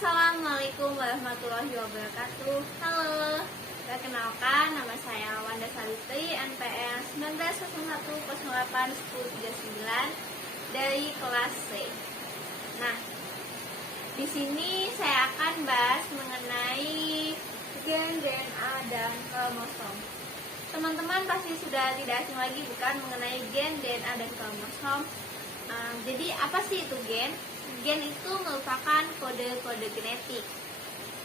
Assalamualaikum warahmatullahi wabarakatuh. Halo, perkenalkan nama saya Wanda Salitri, NPM 1901081039 dari kelas C. Nah, di sini saya akan bahas mengenai gen DNA dan kromosom. Teman-teman pasti sudah tidak asing lagi bukan mengenai gen, DNA, dan kromosom. Jadi apa sih itu gen? Gen itu merupakan kode-kode genetik.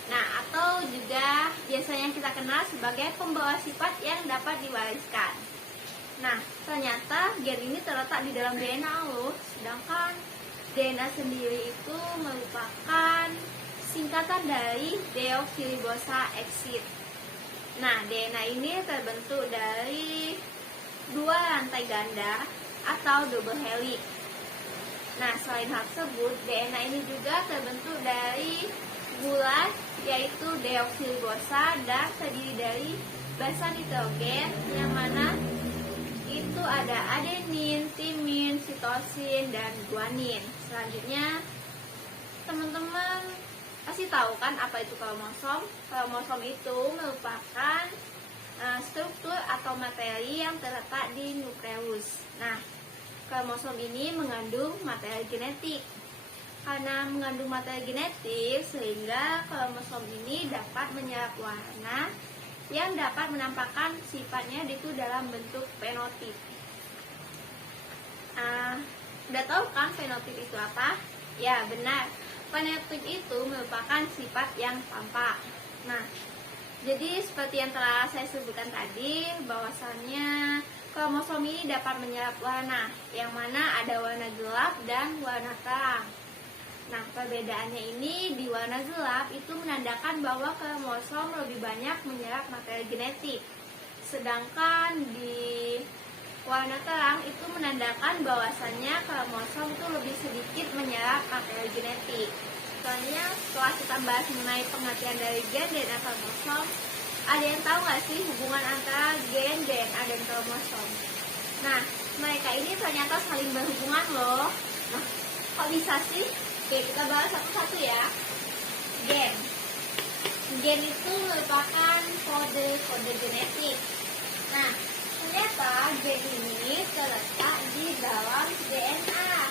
Nah, atau juga biasanya kita kenal sebagai pembawa sifat yang dapat diwariskan. Nah, ternyata gen ini terletak di dalam DNA loh. Sedangkan DNA sendiri itu merupakan singkatan dari deoksiribosa eksit. Nah, DNA ini terbentuk dari dua rantai ganda atau double helix. Nah, selain hal tersebut, DNA ini juga terbentuk dari bulat, yaitu deoksiribosa, dan terdiri dari basa nitrogen, yang mana itu ada adenin, timin, sitosin, dan guanin. Selanjutnya, teman-teman pasti tahu kan apa itu kromosom? Kromosom itu merupakan struktur atau materi yang terletak di nukleus. Nah, kromosom ini mengandung materi genetik. Karena mengandung materi genetik, sehingga kromosom ini dapat menyerap warna yang dapat menampakkan sifatnya itu dalam bentuk fenotip. Udah tahu kan fenotip itu apa? Ya, benar. Fenotip itu merupakan sifat yang tampak. Nah, jadi seperti yang telah saya sebutkan tadi, bahwasannya kromosom ini dapat menyerap warna, yang mana ada warna gelap dan warna terang. Nah, perbedaannya ini di warna gelap itu menandakan bahwa kromosom lebih banyak menyerap materi genetik. Sedangkan di warna terang itu menandakan bahwasannya kromosom itu lebih sedikit menyerap materi genetik. Soalnya setelah kita bahas mengenai pengertian dari gen, DNA, kromosom, ada yang tahu nggak sih hubungan antara gen, DNA, dan kromosom? Nah, mereka ini ternyata saling berhubungan loh. Nah, kok bisa sih? Oke, kita bahas satu-satu ya. Gen. Gen itu merupakan kode-kode genetik. Nah, ternyata gen ini terletak di dalam DNA.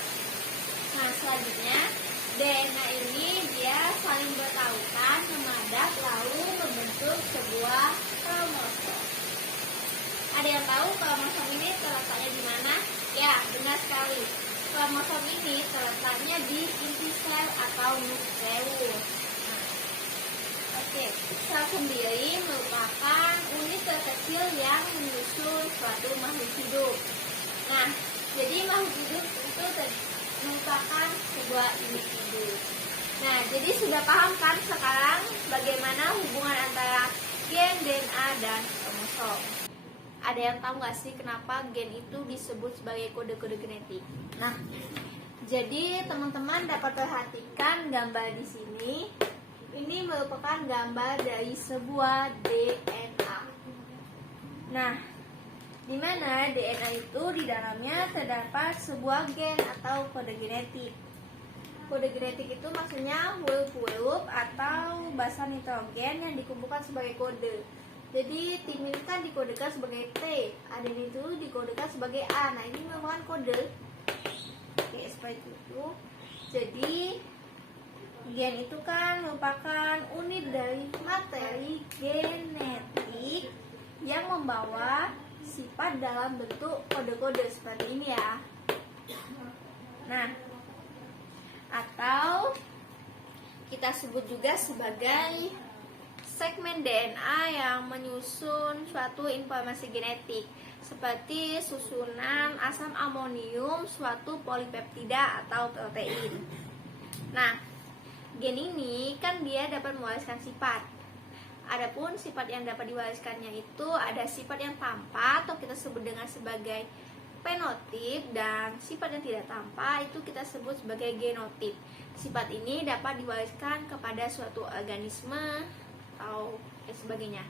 Nah, selanjutnya DNA ini dia saling bertautan, memadat, lalu membentuk sebuah kromosom. Ada yang tahu kromosom ini terletaknya di mana? Ya, benar sekali. Kromosom ini terletaknya di inti sel atau nukleus. Oke, sel sendiri merupakan unit terkecil yang menyusun suatu makhluk hidup. Nah, jadi makhluk hidup itu merupakan sebuah individu. Nah, jadi sudah paham kan sekarang bagaimana hubungan antara gen, DNA, dan kromosom? Ada yang tahu nggak sih kenapa gen itu disebut sebagai kode-kode genetik? Nah, jadi teman-teman dapat perhatikan gambar di sini. Ini merupakan gambar dari sebuah DNA. Nah, di mana DNA itu di dalamnya terdapat sebuah gen atau kode genetik. Kode genetik itu maksudnya huruf-huruf atau basa nitrogen yang dikumpulkan sebagai kode. Jadi timin kan dikodekan sebagai T, adenin itu dikodekan sebagai A. Nah, ini merupakan kode. Oke, seperti itu. Jadi gen itu kan merupakan unit dari materi genetik yang membawa sifat dalam bentuk kode-kode seperti ini ya. Nah, atau kita sebut juga sebagai segmen DNA yang menyusun suatu informasi genetik seperti susunan asam amonium suatu polipeptida atau protein. Nah, gen ini kan dia dapat mewariskan sifat. Adapun sifat yang dapat diwariskannya itu ada sifat yang tampak atau kita sebut dengan sebagai fenotip, dan sifat yang tidak tampak itu kita sebut sebagai genotip. Sifat ini dapat diwariskan kepada suatu organisme atau sebagainya.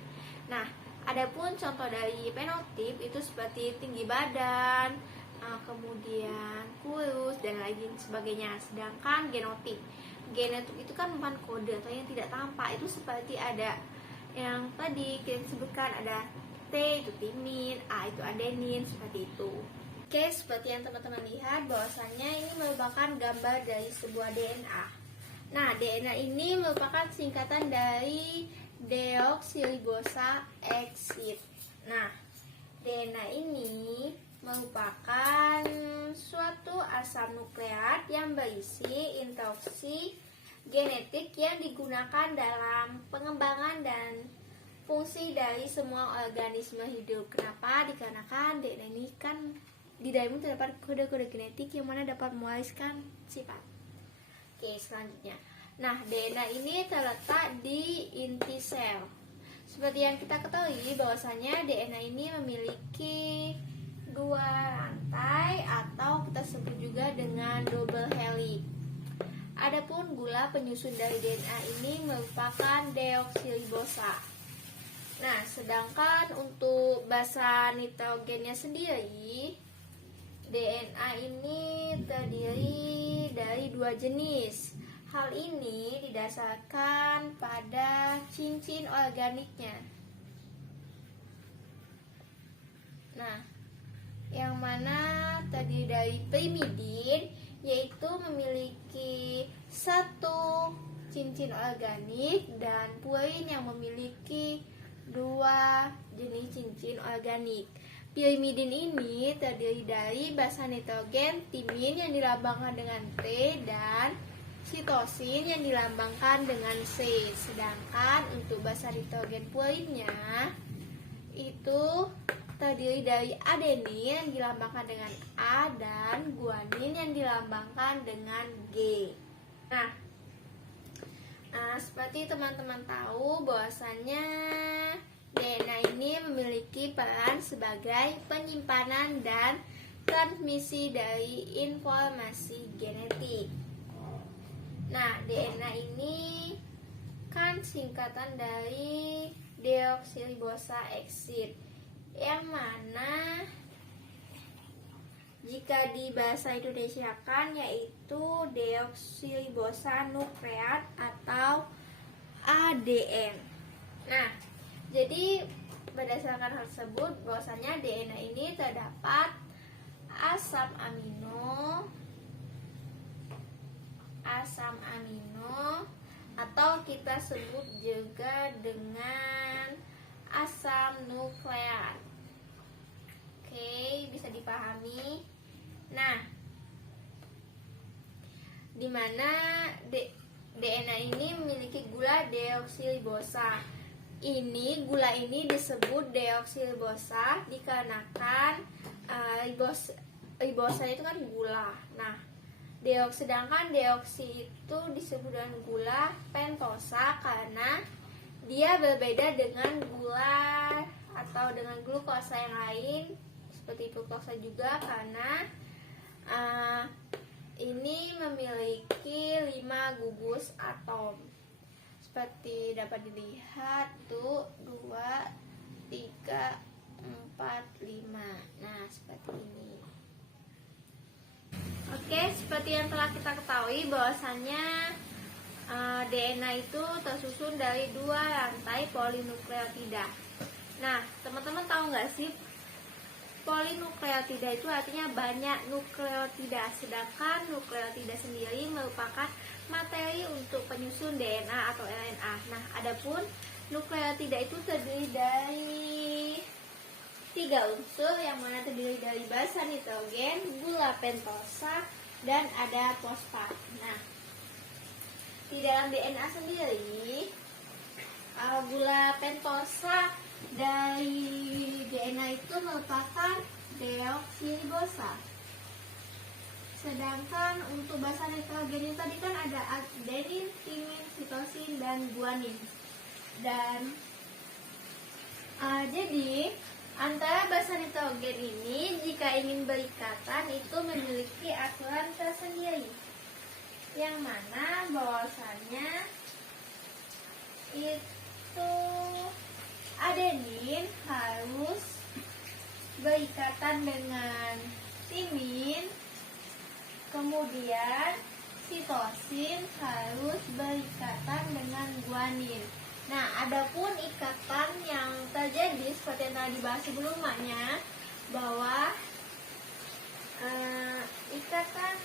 Nah, adapun contoh dari fenotip itu seperti tinggi badan, kemudian kurus dan lain sebagainya. Sedangkan genotip itu kan bukan kode atau yang tidak tampak, itu seperti ada yang tadi kita sebutkan, ada T itu timin, A itu adenin, seperti itu. Oke, seperti yang teman-teman lihat bahwasannya ini merupakan gambar dari sebuah DNA. Nah, DNA ini merupakan singkatan dari deoksiribosa exit. Nah, DNA ini merupakan suatu asam nukleat yang berisi instruksi genetik yang digunakan dalam pengembangan dan fungsi dari semua organisme hidup. Kenapa? Dikarenakan DNA ini kan di dalamnya terdapat kode-kode genetik yang mana dapat mewariskan sifat. Oke, selanjutnya. Nah, DNA ini terletak di inti sel. Seperti yang kita ketahui bahwasanya DNA ini memiliki dua rantai atau kita sebut juga dengan double helix. Adapun gula penyusun dari DNA ini merupakan deoksiribosa. Nah, sedangkan untuk basa nitrogennya sendiri, DNA ini terdiri dari dua jenis. Hal ini didasarkan pada cincin organiknya. Nah, yang mana terdiri dari pirimidin, yaitu memiliki satu cincin organik, dan purin yang memiliki dua jenis cincin organik. Pirimidin ini terdiri dari basa nitrogen timin yang dilambangkan dengan T dan sitosin yang dilambangkan dengan C. Sedangkan untuk basa nitrogen purinnya itu terdiri dari adenin yang dilambangkan dengan A dan guanin yang dilambangkan dengan G. Nah, seperti teman-teman tahu bahwasannya DNA ini memiliki peran sebagai penyimpanan dan transmisi dari informasi genetik. Nah, DNA ini kan singkatan dari deoksiribosa exit, yang mana jika di bahasa Indonesia kan yaitu deoksiribosa nukleat atau ADN. Nah, jadi berdasarkan hal tersebut bahwasanya DNA ini terdapat asam amino atau kita sebut juga dengan asam nukleat. Oke, bisa dipahami. Nah, di mana DNA ini memiliki gula deoksiribosa. Gula ini disebut deoksiribosa dikarenakan ribosa itu kan gula. Nah, sedangkan deoksi itu disebut dengan gula pentosa karena dia berbeda dengan gula atau dengan glukosa yang lain seperti fruktosa juga, karena ini memiliki 5 gugus atom seperti dapat dilihat tuh 2, 3, 4, 5. Nah, seperti ini. Oke, seperti yang telah kita ketahui bahwasannya DNA itu tersusun dari 2 rantai polinukleotida. Nah, teman-teman tahu nggak sih, polinukleotida itu artinya banyak nukleotida, sedangkan nukleotida sendiri merupakan materi untuk penyusun DNA atau RNA. Nah, adapun nukleotida itu terdiri dari 3 unsur, yang mana terdiri dari basa nitrogen, gula pentosa, dan ada fosfat. Nah, di dalam DNA sendiri, gula pentosa dari DNA itu merupakan deoksiribosa. Sedangkan untuk basa nitrogen itu tadi kan ada adenin, timin, sitosin, dan guanin. Dan jadi antara basa nitrogen ini jika ingin berikatan itu memiliki aturan tersendiri, yang mana bahwasannya itu adenin harus berikatan dengan timin, kemudian sitosin harus berikatan dengan guanin. Nah, adapun ikatan yang terjadi seperti yang tadi dibahas sebelumnya, bahwa ikatan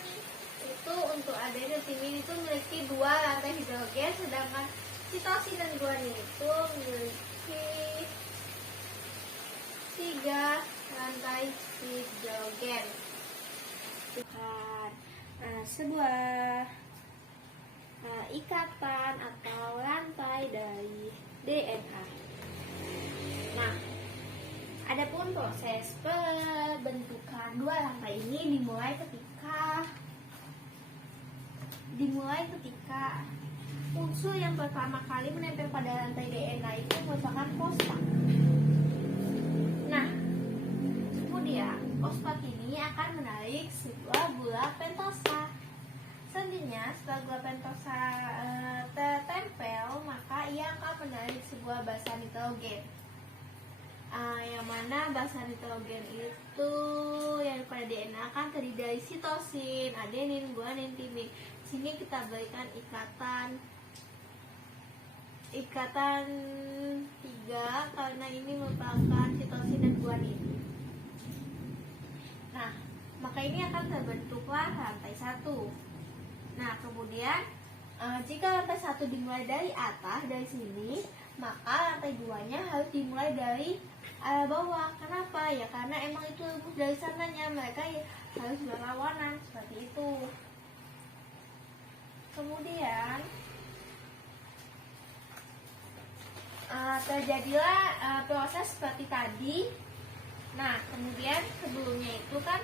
itu untuk adenin dan timin itu memiliki 2 rantai hidrogen, sedangkan sitosin dan guanin itu memiliki 3 rantai hidrogen. Sebuah ikatan atau rantai dari DNA. Nah, adapun proses pembentukan 2 rantai ini dimulai ketika unsur yang pertama kali menempel pada rantai DNA itu merupakan fosfat. Nah, kemudian fosfat ini akan menarik sebuah gula pentosa. Selanjutnya, setelah gula pentosa tertempel, maka ia akan menarik sebuah basa nitrogen. Yang mana basa nitrogen itu yang pada DNA akan terdiri dari sitosin, adenin, guanin, timin. Sini kita berikan ikatan 3 karena ini merupakan sitosin dan guanin. Nah, maka ini akan terbentuklah rantai 1. Nah, kemudian jika rantai 1 dimulai dari atas, dari sini, maka rantai 2-nya harus dimulai dari bawah. Kenapa? Ya karena emang itu rumus dari sananya, mereka harus berlawanan seperti itu. Kemudian terjadilah proses seperti tadi. Nah, kemudian sebelumnya itu kan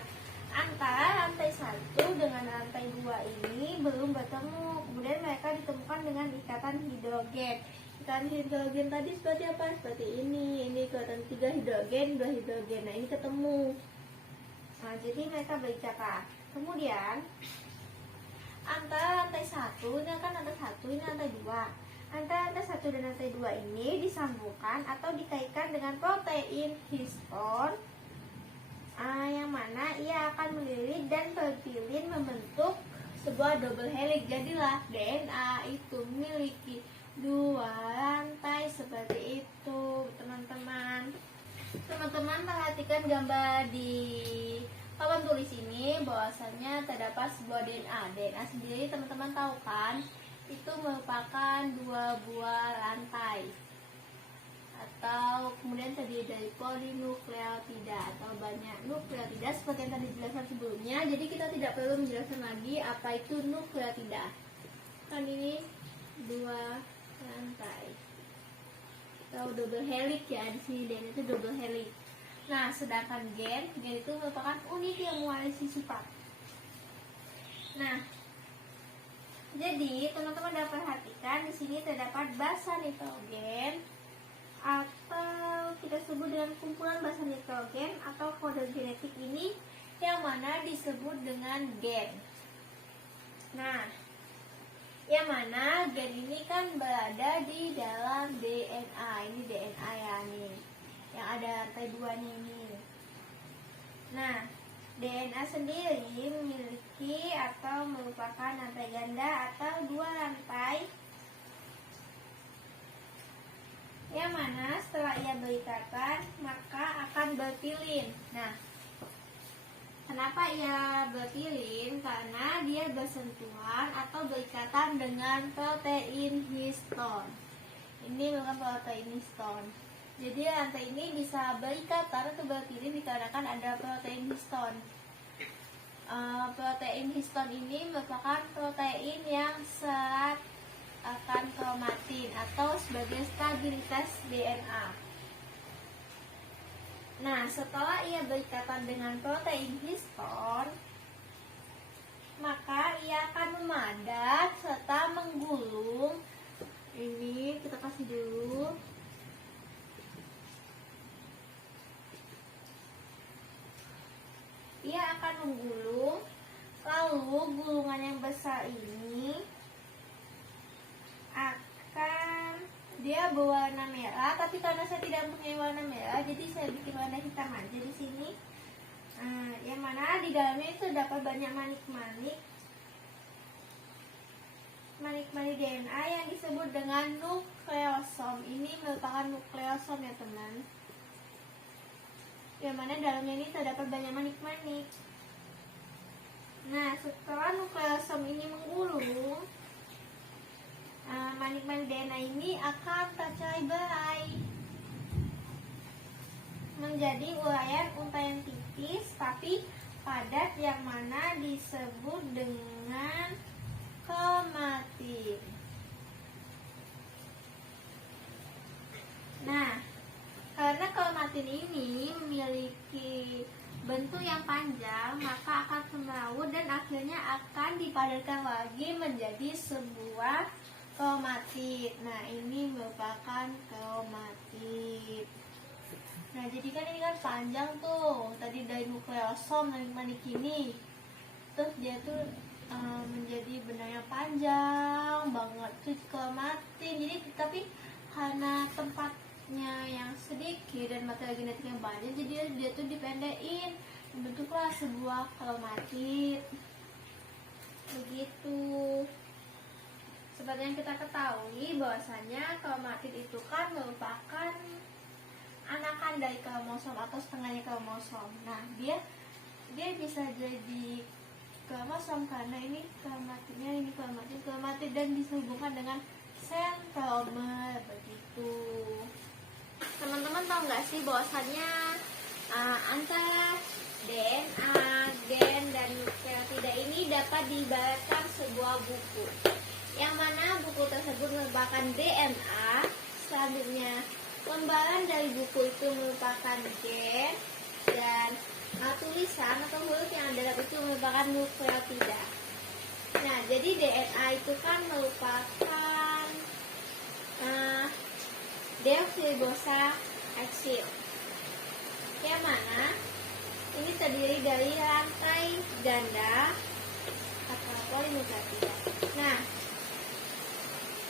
antara rantai 1 dengan rantai 2 ini belum bertemu. Kemudian mereka ditemukan dengan ikatan hidrogen. Ikatan hidrogen tadi seperti apa? Seperti ini. Ini ikatan 3 hidrogen, 2 hidrogen. Nah, ini ketemu. Nah, jadi mereka berikatan. Kemudian antara rantai 1, ini kan rantai 1, ini rantai 2. Antara rantai 1 dan rantai 2 ini disambungkan atau dikaitkan dengan protein histon, yang mana ia akan melilit dan berpilin membentuk sebuah double helix. Jadilah DNA itu memiliki 2 rantai seperti itu, teman-teman. Teman-teman perhatikan gambar di papan tulis ini, bahwasannya terdapat sebuah DNA. DNA sendiri teman-teman tahu kan, itu merupakan 2 buah rantai, atau kemudian terdiri dari polinukleotida atau banyak nukleotida seperti yang tadi dijelaskan sebelumnya. Jadi kita tidak perlu menjelaskan lagi apa itu nukleotida. Kan ini 2 rantai atau double helix ya, di sini DNA itu double helix. Nah, sedangkan gen itu merupakan unit yang mewarisi sifat. Nah, jadi teman-teman dapat perhatikan di sini terdapat basa nitrogen, atau kita sebut dengan kumpulan basa nitrogen atau kode genetik ini, yang mana disebut dengan gen. Nah, yang mana gen ini kan berada di dalam DNA. Ini DNA ya nih, yang ada rantai 2-nya ini. Nah, DNA sendiri memiliki atau merupakan rantai ganda atau 2 rantai, yang mana setelah ia berikatan maka akan berpilin. Nah, kenapa ia berpilin? Karena dia bersentuhan atau berikatan dengan protein histon. Ini bukan protein histon. Jadi rantai ini bisa berikatan atau berpilin dikarenakan ada protein histon. Protein histon ini merupakan protein yang serat akan kromatin atau sebagai stabilitas DNA. Nah, setelah ia berikatan dengan protein histon, maka ia akan memadat serta menggulung. Ini kita kasih dulu. Ia akan menggulung, lalu gulungan yang besar ini akan dia berwarna merah, tapi karena saya tidak mempunyai warna merah, jadi saya bikin warna hitam aja di sini. Yang mana di dalamnya itu dapat banyak manik-manik DNA yang disebut dengan nukleosom. Ini merupakan nukleosom ya teman. Yang mana dalamnya ini terdapat banyak manik-manik. Nah, setelah nukleosom ini menggulung, manik-manik DNA ini akan tercerai-berai menjadi uraian untayan tipis tapi padat yang mana disebut dengan kromatin. Nah, karena kromatin ini memiliki bentuk yang panjang, maka akan semrawut dan akhirnya akan dipadatkan lagi menjadi sebuah kromatit. Nah, ini merupakan kromatit. Nah, jadi kan ini kan panjang tuh. Tadi dari nukleosom manik ini. Terus dia tuh menjadi benang yang panjang banget, terus kromatin. Jadi tapi karena tempatnya yang sedikit dan materi genetik yang banyak, jadi dia tuh dipendekin, bentuklah sebuah kromatit. Begitu. Seperti yang kita ketahui bahwasanya kromatit itu kan merupakan anakan dari kromosom atau setengahnya kromosom. Nah, dia bisa jadi kromosom karena ini kromatitnya, ini kromatit dan disehubungkan dengan sentromer begitu. Teman-teman tahu nggak sih bahwasannya antara DNA, gen dan nukleotida ini dapat diibaratkan sebuah buku, yang mana buku tersebut merupakan DNA. Selanjutnya lembaran dari buku itu merupakan gen, dan tulisan atau huruf yang ada dalam itu merupakan nukleotida. Nah, jadi DNA itu kan merupakan deoksiribosa aksil, yang mana ini terdiri dari rantai ganda atau polinukleotida. Nah,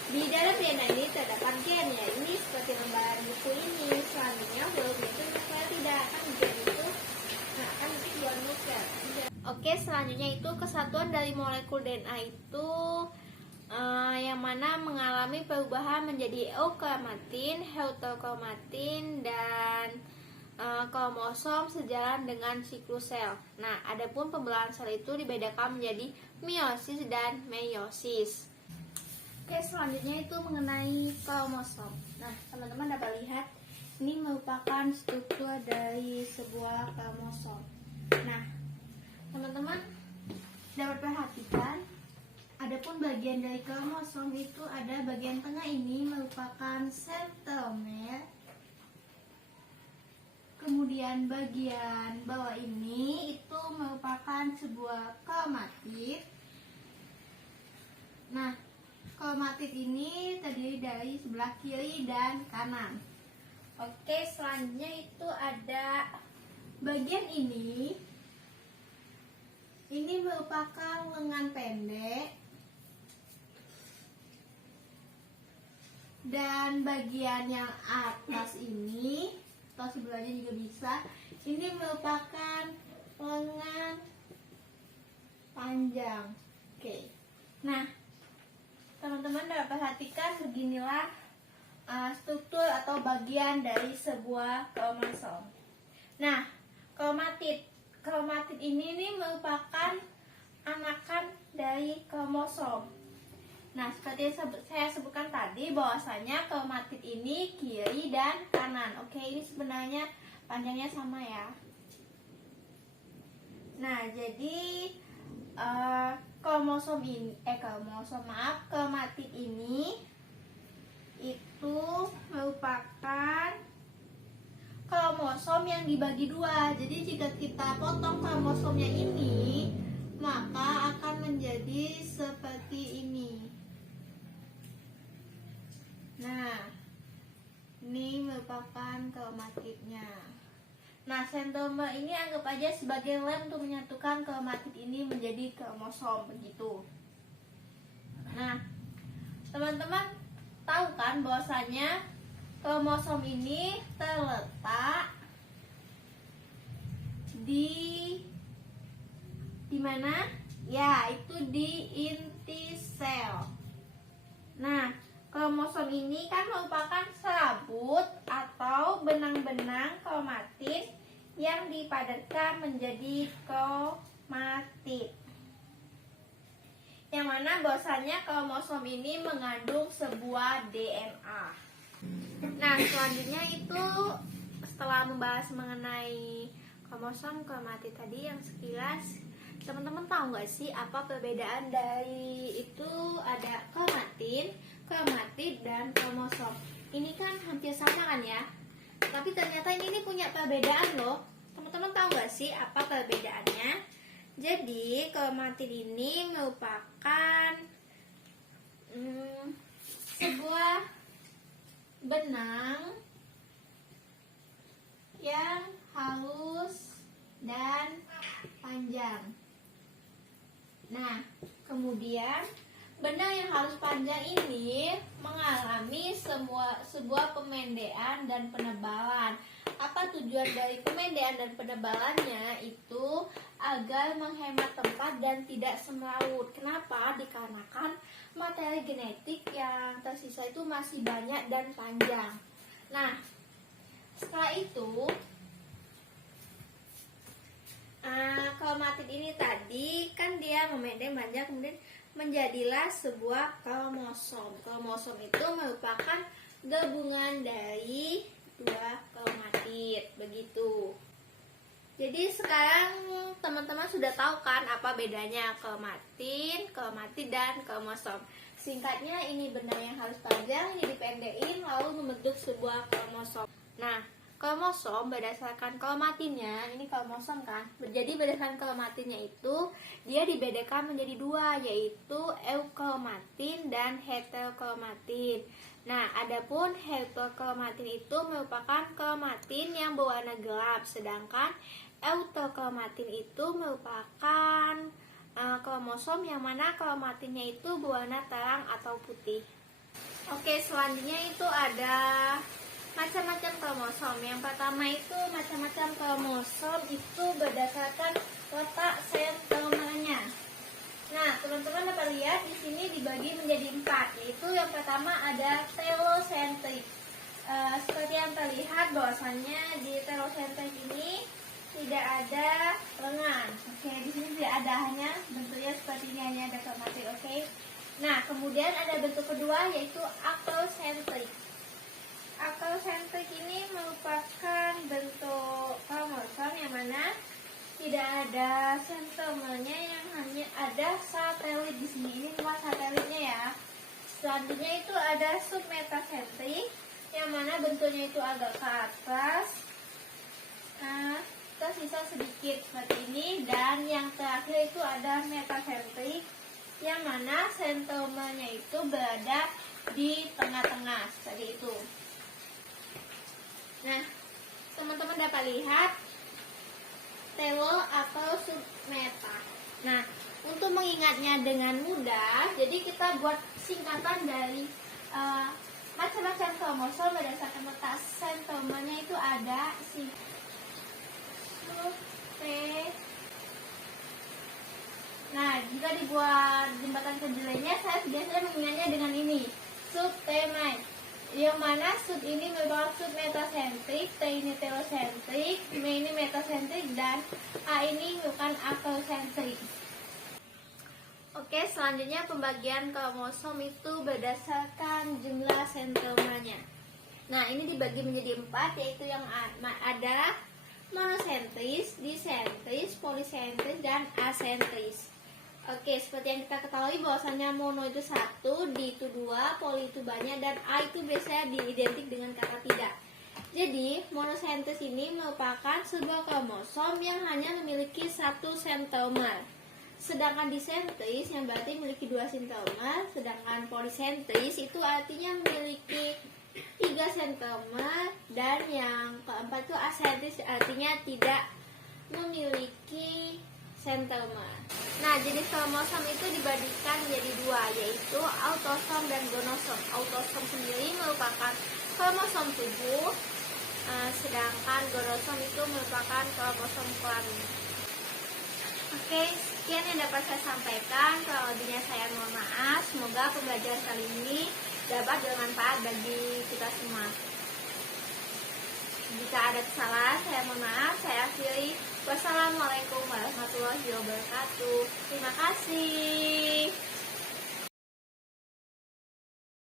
di dalam DNA ini terdapat gen ya. Ini seperti lembaran buku ini. Selanjutnya huruf itu nukleotida, kan gen itu kan itu dua nukleotida. Oke, selanjutnya itu kesatuan dari molekul DNA itu yang mana mengalami perubahan menjadi eukromatin, heterokromatin, dan kromosom sejalan dengan siklus sel. Nah, adapun pembelahan sel itu dibedakan menjadi meiosis dan meiosis. Oke, selanjutnya itu mengenai kromosom. Nah, teman-teman dapat lihat ini merupakan struktur dari sebuah kromosom. Nah, teman-teman dapat perhatikan, adapun bagian dari kromosom itu ada bagian tengah ini merupakan sentromer. Kemudian bagian bawah ini itu merupakan sebuah kromatit. Nah, kromatit ini terdiri dari sebelah kiri dan kanan. Oke, selanjutnya itu ada bagian ini. Ini merupakan lengan pendek. Dan bagian yang atas ini, atau sebelahnya juga bisa, ini merupakan lengan panjang. Oke. Nah, teman-teman dapat perhatikan beginilah struktur atau bagian dari sebuah kromosom. Nah, kromatit ini merupakan anakan dari kromosom. Nah, seperti yang saya sebutkan tadi bahwasanya kromatit ini kiri dan kanan. Oke, ini sebenarnya panjangnya sama ya. Nah, jadi kromatit ini itu merupakan kromosom yang dibagi dua. Jadi jika kita potong kromosomnya ini, maka akan menjadi seperti ini. Nah, ini merupakan kromatitnya. Nah, sentromer ini anggap aja sebagai lem untuk menyatukan kromatit ini menjadi kromosom begitu. Nah, teman-teman tahu kan bahwasanya kromosom ini terletak di mana? Ya, itu di inti sel. Nah, kromosom ini kan merupakan serabut atau benang-benang kromatin yang dipadatkan menjadi kromatid. Yang mana bahwasanya kromosom ini mengandung sebuah DNA. Nah, selanjutnya itu setelah membahas mengenai kromosom kromatid tadi yang sekilas, teman-teman tahu nggak sih apa perbedaan dari itu ada kromatid dan kromosom? Ini kan hampir sama kan ya? Tapi ternyata ini punya perbedaan loh. Teman-teman tahu nggak sih apa perbedaannya? Jadi kromatid ini merupakan sebuah benang yang halus dan panjang. Nah, kemudian benang yang halus panjang ini mengalami sebuah pemendean dan penebalan. Apa tujuan dari pemendean dan penebalannya? Itu agar menghemat tempat dan tidak semrawut. Kenapa? Dikarenakan materi genetik yang tersisa itu masih banyak dan panjang. Nah, setelah itu kromatid ini tadi kan dia memendek panjang, kemudian menjadilah sebuah kromosom. Kromosom itu merupakan gabungan dari dua kromatid, begitu. Jadi sekarang teman-teman sudah tahu kan apa bedanya kromatid dan kromosom. Singkatnya ini benang yang halus panjang ini dipendekin lalu membentuk sebuah kromosom. Nah, kromosom berdasarkan kromatidnya, ini kromosom kan. Jadi berdasarkan kromatidnya itu dia dibedakan menjadi dua, yaitu eukromatin dan heterokromatin. Nah, adapun heterokromatin itu merupakan kromatin yang berwarna gelap, sedangkan eutokromatin itu merupakan kromosom yang mana kromatinnya itu berwarna terang atau putih. Oke, selanjutnya itu ada macam-macam kromosom. Yang pertama itu macam-macam kromosom itu berdasarkan letak sentromernya. Nah, teman-teman dapat lihat di sini dibagi menjadi 4, yaitu yang pertama ada telosentrik. Seperti yang terlihat bahwasannya di telosentrik ini tidak ada lengan. Oke, di sini tidak ada, hanya bentuknya seperti ini, hanya ada kromatid. Oke. Nah, kemudian ada bentuk kedua yaitu akrosentrik. Akrosentrik ini merupakan bentuk kromosom yang mana tidak ada sentromernya, yang hanya ada satelit di sini. Ini cuma satelitnya ya. Selanjutnya itu ada submetasentrik yang mana bentuknya itu agak ke atas. Nah, tersisa sedikit seperti ini. Dan yang terakhir itu ada metasentrik yang mana sentromernya itu berada di tengah-tengah seperti itu. Nah, teman-teman dapat lihat telo atau submeta. Nah, untuk mengingatnya dengan mudah, jadi kita buat singkatan dari macam-macam kromosom berdasarkan letak sentromernya itu ada si Nah, jika dibuat jembatan kedelainya, saya biasanya mengingatnya dengan ini, subtemai. Yang mana sub ini merupakan sub metasentrik, T ini telosentrik, M ini metasentrik, dan A ini merupakan akrosentrik. Oke, selanjutnya pembagian kromosom itu berdasarkan jumlah sentromernya. Nah, ini dibagi menjadi 4, yaitu yang ada monosentris, disentris, polisentris, dan asentris. Oke, seperti yang kita ketahui bahwasanya mono itu 1, di itu 2, poli itu banyak, dan A itu biasanya diidentik dengan kata tidak. Jadi, monosentris ini merupakan sebuah kromosom yang hanya memiliki 1 sentromer. Sedangkan disentris yang berarti memiliki 2 sentromer, sedangkan polisentris itu artinya memiliki 3 sentromer, dan yang keempat itu asentris artinya tidak memiliki sentromer. Nah, jenis kromosom itu dibagikan menjadi 2, yaitu autosom dan gonosom. Autosom sendiri merupakan kromosom tubuh, sedangkan gorosom itu merupakan kromosom kelamin. Oke, sekian yang dapat saya sampaikan. Kalau lebihnya saya mohon maaf. Semoga pembelajaran kali ini dapat bermanfaat bagi kita semua. Jika ada kesalahan, saya mohon maaf. Saya akhiri. Wassalamualaikum warahmatullahi wabarakatuh. Terima kasih.